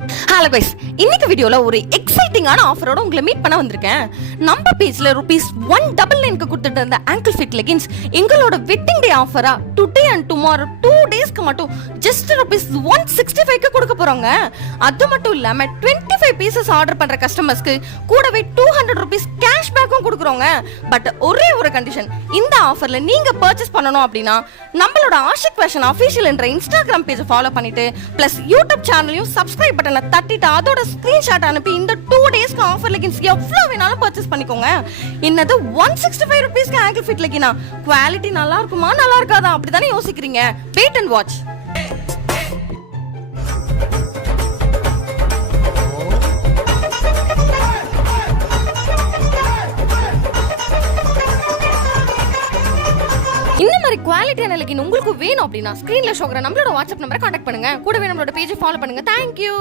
Hello guys, இன்னைக்கு வீடியோல ஒரு எக்ஸைட்டிங்கான ஆஃபரோட உங்களை மீட் பண்ண வந்திருக்கேன். நம்ம பேஜ்ல ₹199க்கு கொடுத்துட்டு இருந்த ankle fit leggings எங்களோட வெட்டிங் டே ஆஃபரா டுடே அண்ட் டுமாரோ 2 டேஸ்க்கு மட்டும் ஜஸ்ட் ₹165க்கு கொடுக்க போறோங்க. அது மட்டும் இல்லாம 25 பீசஸ் ஆர்டர் பண்ற கஸ்டமர்ஸ்க்கு கூடவே ₹200 கேஷ் பேக்கும் கொடுக்குறோங்க. பட் ஒரே ஒரு கண்டிஷன், இந்த ஆஃபர்ல நீங்க பர்ச்சேஸ் பண்ணணும் அப்படின்னா நம்மளோட ஆஷிக் ஃபேஷன் அஃபிஷியல் என்ற இன்ஸ்டாகிராம் பேஜை ஃபாலோ பண்ணிட்டு பிளஸ் யூடியூப் சேனலையும் சப்ஸ்கிரைப் பட்டனை தட்டிட்டு அதோட ஸ்கிரீன்ஷாட் அனுப்பி இந்த 2 டேஸ்க்கு ஆஃபர் லெகின்ஸ் எவ்வளவு வேணாலும் பர்ச்சேஸ் பண்ணிக்கோங்க. என்னது ₹165க்கு ankle fit leggina? குவாலிட்டி நல்லா இருக்குமா நல்லா இருக்காதா அப்படிதானே யோசிக்கிறீங்க? Wait and watch. இந்த மாதிரி குவாலிட்டியான லெகின் உங்களுக்கு வேணும் அப்படின்னா ஸ்கிரீன்ல ஷோ ஆகுற நம்மளோட வாட்ஸ்அப் நம்பரை கான்டாக்ட் பண்ணுங்க. கூடவே நம்மளோட பேஜை ஃபாலோ பண்ணுங்க. தேங்க்யூ.